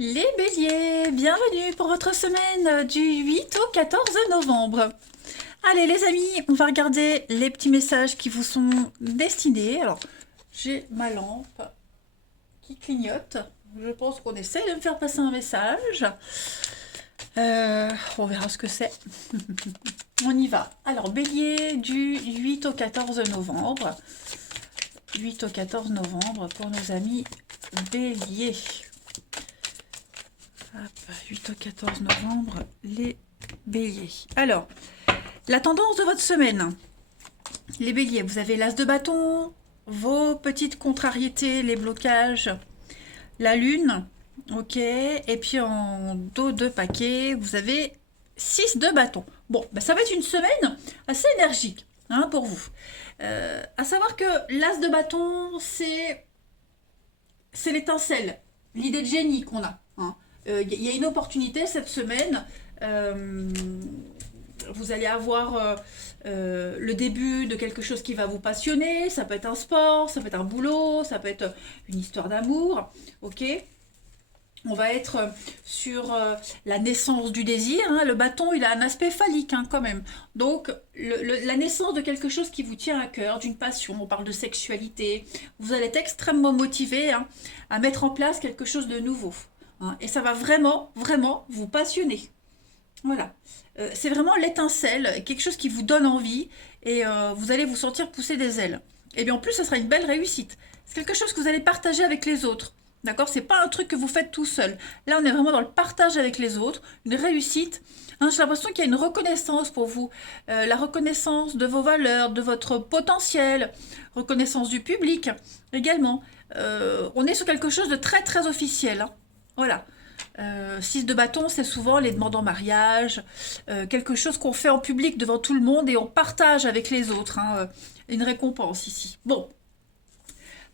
Les béliers, bienvenue pour votre semaine du 8 au 14 novembre. Allez les amis, on va regarder les petits messages qui vous sont destinés. Alors, j'ai ma lampe qui clignote. Je pense qu'on essaye de me faire passer un message. On verra ce que c'est. On y va. Alors, bélier du 8 au 14 novembre. 8 au 14 novembre pour nos amis béliers. Hop, 8 au 14 novembre, les béliers. Alors, la tendance de votre semaine. Les béliers, vous avez l'as de bâton, vos petites contrariétés, les blocages, la lune, ok, et puis en dos de paquet, vous avez 6 de bâton. Bon, ben ça va être une semaine assez énergique hein, pour vous. À savoir que l'as de bâton, c'est l'étincelle, l'idée de génie qu'on a. Hein. Y a une opportunité cette semaine. Vous allez avoir le début de quelque chose qui va vous passionner. Ça peut être un sport, ça peut être un boulot, ça peut être une histoire d'amour. Ok. On va être sur la naissance du désir. Hein. Le bâton, il a un aspect phallique hein, quand même. Donc, la naissance de quelque chose qui vous tient à cœur, d'une passion. On parle de sexualité. Vous allez être extrêmement motivé hein, à mettre en place quelque chose de nouveau. Hein. Et ça va vraiment, vraiment vous passionner. Voilà. C'est vraiment l'étincelle, quelque chose qui vous donne envie et vous allez vous sentir pousser des ailes. Et bien en plus, ça sera une belle réussite. C'est quelque chose que vous allez partager avec les autres. D'accord? C'est pas un truc que vous faites tout seul. Là, on est vraiment dans le partage avec les autres, une réussite. Hein, j'ai l'impression qu'il y a une reconnaissance pour vous. La reconnaissance de vos valeurs, de votre potentiel, reconnaissance du public également. On est sur quelque chose de très très officiel. Hein. Voilà. 6 de bâton, c'est souvent les demandes en mariage, quelque chose qu'on fait en public devant tout le monde et on partage avec les autres. Hein, une récompense ici. Bon.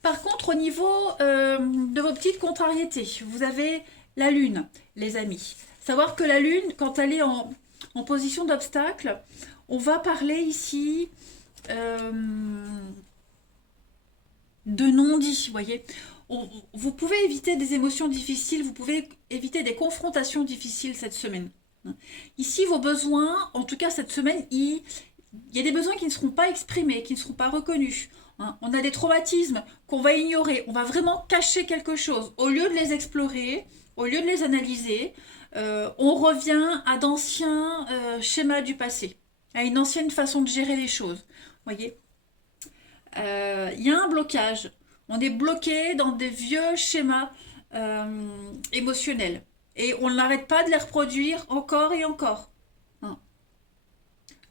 Par contre, au niveau de vos petites contrariétés, vous avez la lune, les amis. Savoir que la lune, quand elle est en position d'obstacle, on va parler ici de non-dit, vous voyez. Vous pouvez éviter des émotions difficiles, vous pouvez éviter des confrontations difficiles cette semaine. Ici, vos besoins, en tout cas cette semaine, il y a des besoins qui ne seront pas exprimés, qui ne seront pas reconnus. Hein. On a des traumatismes qu'on va ignorer, on va vraiment cacher quelque chose. Au lieu de les explorer, au lieu de les analyser, on revient à d'anciens schémas du passé, à une ancienne façon de gérer les choses. Voyez, y a un blocage. On est bloqué dans des vieux schémas émotionnels. Et on n'arrête pas de les reproduire encore et encore. Hein.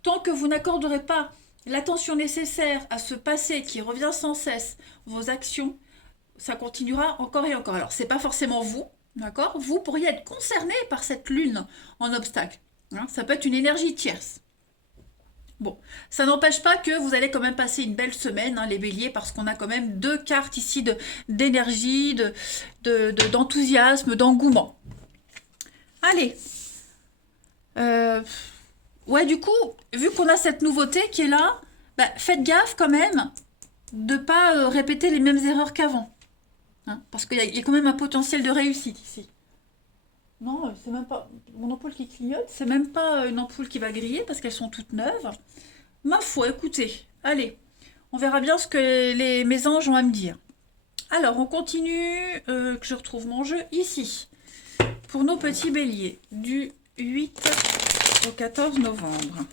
Tant que vous n'accorderez pas l'attention nécessaire à ce passé qui revient sans cesse, vos actions, ça continuera encore et encore. Alors, c'est pas forcément vous, d'accord? Vous pourriez être concerné par cette lune en obstacle. Hein. Ça peut être une énergie tierce. Bon, ça n'empêche pas que vous allez quand même passer une belle semaine, hein, les béliers, parce qu'on a quand même deux cartes ici d'énergie, d'enthousiasme, d'engouement. Allez. Ouais, du coup, vu qu'on a cette nouveauté qui est là, bah, faites gaffe quand même de ne pas répéter les mêmes erreurs qu'avant. Hein, parce qu'il y a quand même un potentiel de réussite ici. Non, c'est même pas mon ampoule qui clignote, c'est même pas une ampoule qui va griller parce qu'elles sont toutes neuves. Ma foi, écoutez, allez, on verra bien ce que mes anges ont à me dire. Alors, on continue, que je retrouve mon jeu ici. Pour nos petits béliers, du 8 au 14 novembre.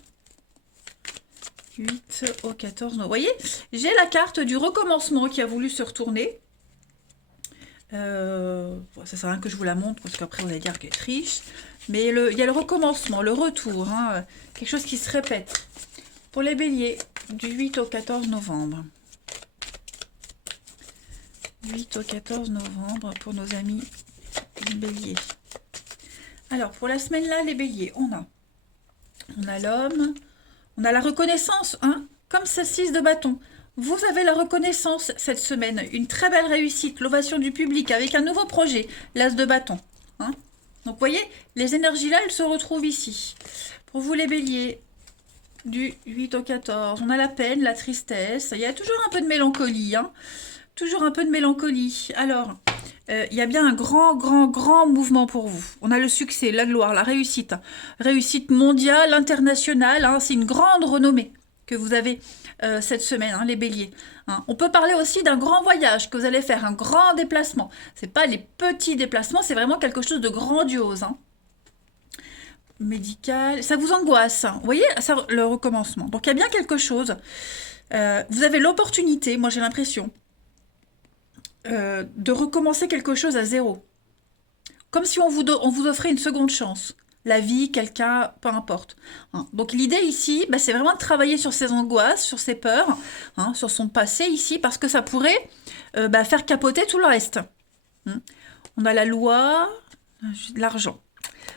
8 au 14 novembre. Vous voyez, j'ai la carte du recommencement qui a voulu se retourner. Ça sert à rien que je vous la montre parce qu'après on va dire qu'elle triche. Mais il y a le recommencement, le retour, hein, quelque chose qui se répète. Pour les béliers, du 8 au 14 novembre. 8 au 14 novembre pour nos amis béliers. Alors, pour la semaine là, les béliers, on a l'homme, on a la reconnaissance, hein, comme ce 6 de bâton. Vous avez la reconnaissance cette semaine, une très belle réussite, l'ovation du public avec un nouveau projet, l'as de bâton. Hein. Donc, vous voyez, les énergies là, elles se retrouvent ici. Pour vous les béliers, du 8 au 14, on a la peine, la tristesse, il y a toujours un peu de mélancolie, hein. Toujours un peu de mélancolie. Alors, il y a bien un grand, grand, grand mouvement pour vous. On a le succès, la gloire, la réussite. Réussite mondiale, internationale, hein, c'est une grande renommée que vous avez cette semaine, hein, les béliers. Hein. On peut parler aussi d'un grand voyage que vous allez faire, un grand déplacement. C'est pas les petits déplacements, c'est vraiment quelque chose de grandiose. Hein. Médical, ça vous angoisse. Hein. Vous voyez, ça, le recommencement. Donc il y a bien quelque chose. Vous avez l'opportunité, moi j'ai l'impression, de recommencer quelque chose à zéro. Comme si on vous offrait une seconde chance. La vie, quelqu'un, peu importe. Hein. Donc l'idée ici, bah, c'est vraiment de travailler sur ses angoisses, sur ses peurs, hein, sur son passé ici, parce que ça pourrait bah, faire capoter tout le reste. Hein. On a la loi, l'argent.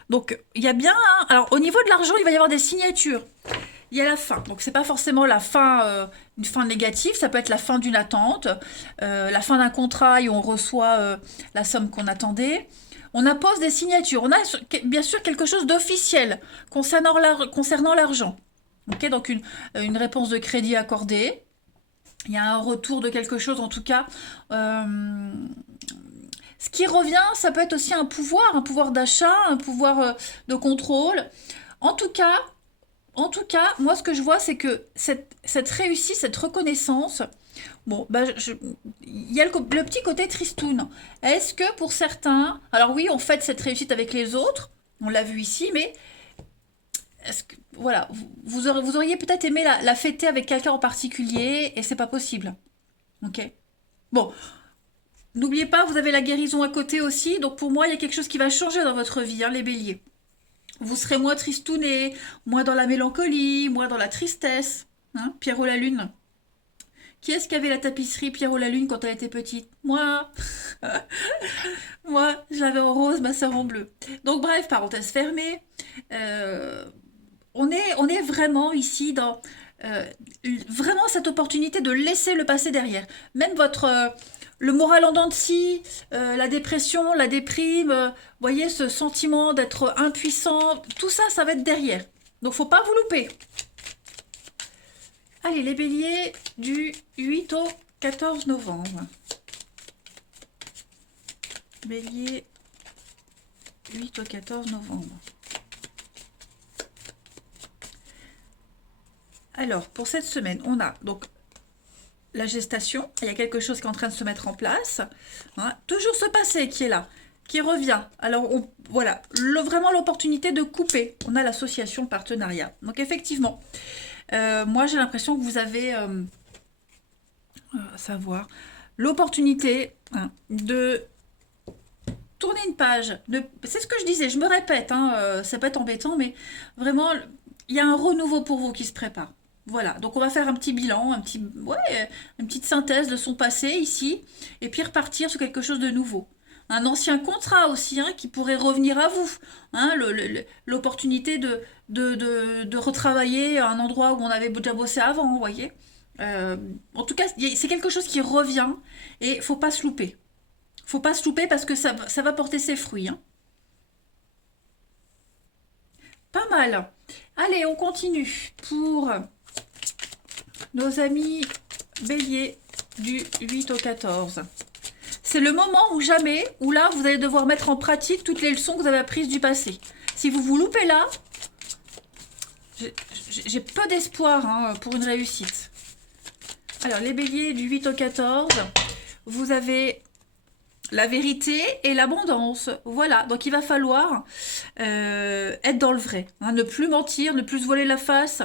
Donc il y a bien, hein, alors au niveau de l'argent, il va y avoir des signatures. Il y a la fin. Donc c'est pas forcément la fin, une fin négative, ça peut être la fin d'une attente, la fin d'un contrat et on reçoit la somme qu'on attendait. On appose des signatures. On a bien sûr quelque chose d'officiel concernant l'argent. Ok, donc une réponse de crédit accordée. Il y a un retour de quelque chose, en tout cas. Ce qui revient, ça peut être aussi un pouvoir d'achat, un pouvoir de contrôle. En tout cas, moi, ce que je vois, c'est que cette réussite, cette reconnaissance, bon, bah, il y a le petit côté tristoun. Est-ce que pour certains, alors oui, on fête cette réussite avec les autres, on l'a vu ici, mais est-ce que, voilà, vous auriez peut-être aimé la fêter avec quelqu'un en particulier, et c'est pas possible. Ok. Bon, n'oubliez pas, vous avez la guérison à côté aussi, donc pour moi, il y a quelque chose qui va changer dans votre vie, hein, les béliers. Vous serez moins tristouné, moins dans la mélancolie, moins dans la tristesse. Hein, Pierrot la Lune. Qui est-ce qui avait la tapisserie Pierrot la Lune quand elle était petite? Moi. Moi, j'avais en rose, ma sœur en bleu. Donc bref, parenthèse fermée. Euh, on est vraiment ici dans euh, vraiment cette opportunité de laisser le passé derrière. Même le moral en dents de scie, la dépression, la déprime, voyez ce sentiment d'être impuissant, tout ça, ça va être derrière. Donc faut pas vous louper. Allez, les béliers du 8 au 14 novembre. Bélier 8 au 14 novembre. Alors, pour cette semaine, on a donc la gestation. Il y a quelque chose qui est en train de se mettre en place. Hein. Toujours ce passé qui est là, qui revient. Alors, voilà, vraiment l'opportunité de couper. On a l'association, le partenariat. Donc, effectivement, moi, j'ai l'impression que vous avez, à savoir, l'opportunité hein, de tourner une page. C'est ce que je disais, je me répète, hein, ça peut être embêtant, mais vraiment, il y a un renouveau pour vous qui se prépare. Voilà, donc on va faire un petit bilan, une petite synthèse de son passé ici, et puis repartir sur quelque chose de nouveau. Un ancien contrat aussi hein, qui pourrait revenir à vous. Hein, l'opportunité de retravailler à un endroit où on avait déjà bossé avant, vous voyez. En tout cas, c'est quelque chose qui revient et faut pas se louper. Faut pas se louper parce que ça va porter ses fruits. Hein. Pas mal. Allez, on continue pour nos amis béliers du 8 au 14. C'est le moment ou jamais où là, vous allez devoir mettre en pratique toutes les leçons que vous avez apprises du passé. Si vous vous loupez là, j'ai peu d'espoir hein, pour une réussite. Alors, les béliers du 8 au 14, vous avez la vérité et l'abondance. Voilà, donc il va falloir être dans le vrai. Hein, ne plus mentir, ne plus se voiler la face.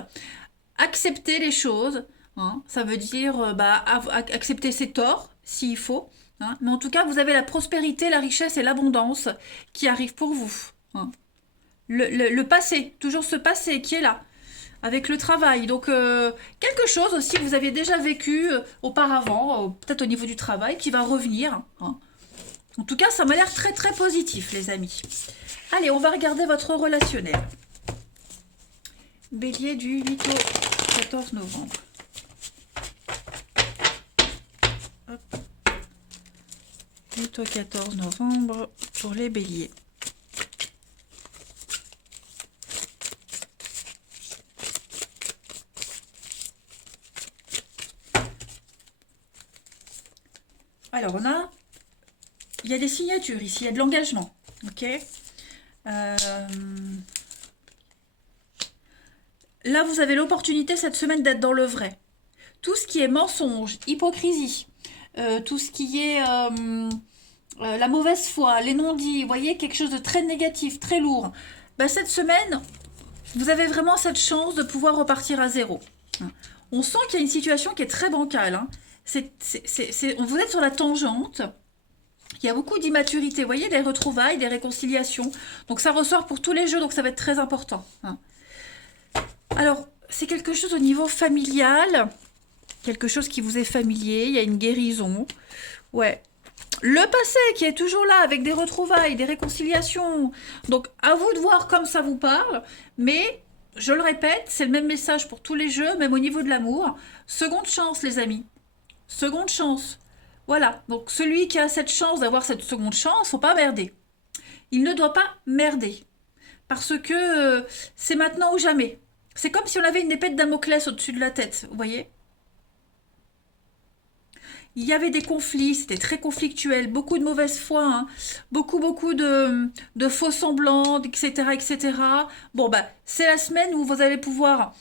Accepter les choses. Hein, ça veut dire accepter ses torts, s'il faut. Hein, mais en tout cas, vous avez la prospérité, la richesse et l'abondance qui arrivent pour vous. Hein. Le passé, toujours ce passé qui est là. Avec le travail. Donc, quelque chose aussi que vous aviez déjà vécu auparavant, peut-être au niveau du travail, qui va revenir. Hein. En tout cas, ça m'a l'air très très positif, les amis. Allez, on va regarder votre relationnel. Bélier du 8 au 14 novembre. Hop. 8 au 14 novembre pour les béliers. Alors, il y a des signatures ici, il y a de l'engagement. Ok. Là, vous avez l'opportunité cette semaine d'être dans le vrai. Tout ce qui est mensonge, hypocrisie, tout ce qui est la mauvaise foi, les non-dits, vous voyez, quelque chose de très négatif, très lourd. Ben, cette semaine, vous avez vraiment cette chance de pouvoir repartir à zéro. On sent qu'il y a une situation qui est très bancale. Hein. Vous êtes sur la tangente. Il y a beaucoup d'immaturité. Vous voyez, des retrouvailles, des réconciliations. Donc ça ressort pour tous les jeux, donc ça va être très important. Hein. Alors, c'est quelque chose au niveau familial. Quelque chose qui vous est familier. Il y a une guérison. Ouais. Le passé qui est toujours là avec des retrouvailles, des réconciliations. Donc, à vous de voir comme ça vous parle. Mais, je le répète, c'est le même message pour tous les jeux, même au niveau de l'amour. Seconde chance, les amis. Seconde chance. Voilà. Donc, celui qui a cette chance d'avoir cette seconde chance, faut pas merder. Il ne doit pas merder. Parce que c'est maintenant ou jamais. C'est comme si on avait une épée de Damoclès au-dessus de la tête. Vous voyez ? Il y avait des conflits, c'était très conflictuel, beaucoup de mauvaise foi, hein, beaucoup de faux semblants, etc., etc. Bon, bah, c'est la semaine où vous allez pouvoir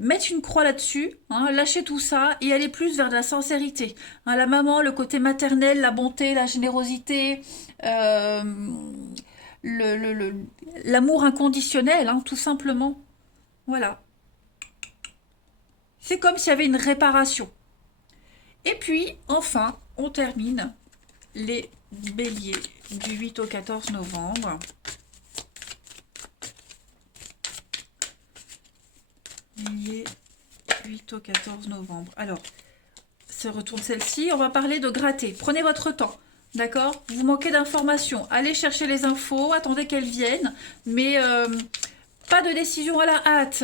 mettre une croix là-dessus, hein, lâcher tout ça et aller plus vers de la sincérité. Hein, la maman, le côté maternel, la bonté, la générosité, l'amour inconditionnel, hein, tout simplement. Voilà. C'est comme s'il y avait une réparation. Et puis, enfin, on termine les béliers du 8 au 14 novembre. Bélier, 8 au 14 novembre. Alors, se retourne celle-ci. On va parler de gratter. Prenez votre temps. D'accord? Vous manquez d'informations. Allez chercher les infos. Attendez qu'elles viennent. Mais pas de décision à la hâte.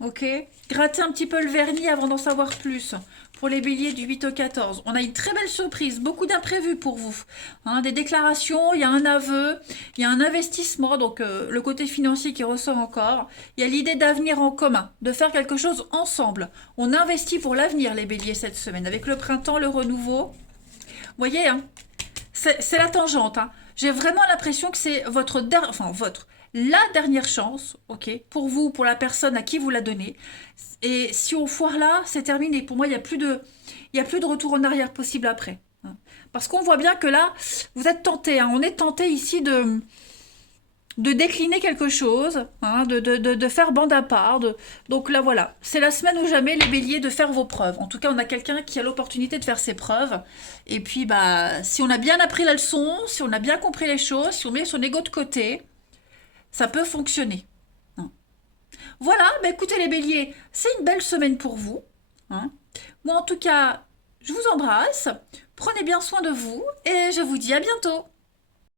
Ok? Grattez un petit peu le vernis avant d'en savoir plus. Pour les béliers du 8 au 14. On a une très belle surprise, beaucoup d'imprévus pour vous. Hein, des déclarations, il y a un aveu, il y a un investissement, donc le côté financier qui ressort encore. Il y a l'idée d'avenir en commun, de faire quelque chose ensemble. On investit pour l'avenir, les béliers, cette semaine. Avec le printemps, le renouveau. Vous voyez, hein, c'est la tangente. Hein. J'ai vraiment l'impression que c'est la dernière chance, ok, pour vous, pour la personne à qui vous la donnez. Et si on foire là, c'est terminé. Pour moi, il n'y a plus de retour en arrière possible après. Hein. Parce qu'on voit bien que là, vous êtes tenté. Hein, on est tenté ici de décliner quelque chose, hein, de faire bande à part. Donc là, voilà. C'est la semaine ou jamais, les béliers, de faire vos preuves. En tout cas, on a quelqu'un qui a l'opportunité de faire ses preuves. Et puis, bah, si on a bien appris la leçon, si on a bien compris les choses, si on met son ego de côté, ça peut fonctionner. Hein. Voilà, bah écoutez les béliers, c'est une belle semaine pour vous. Hein. Moi, en tout cas, je vous embrasse. Prenez bien soin de vous et je vous dis à bientôt.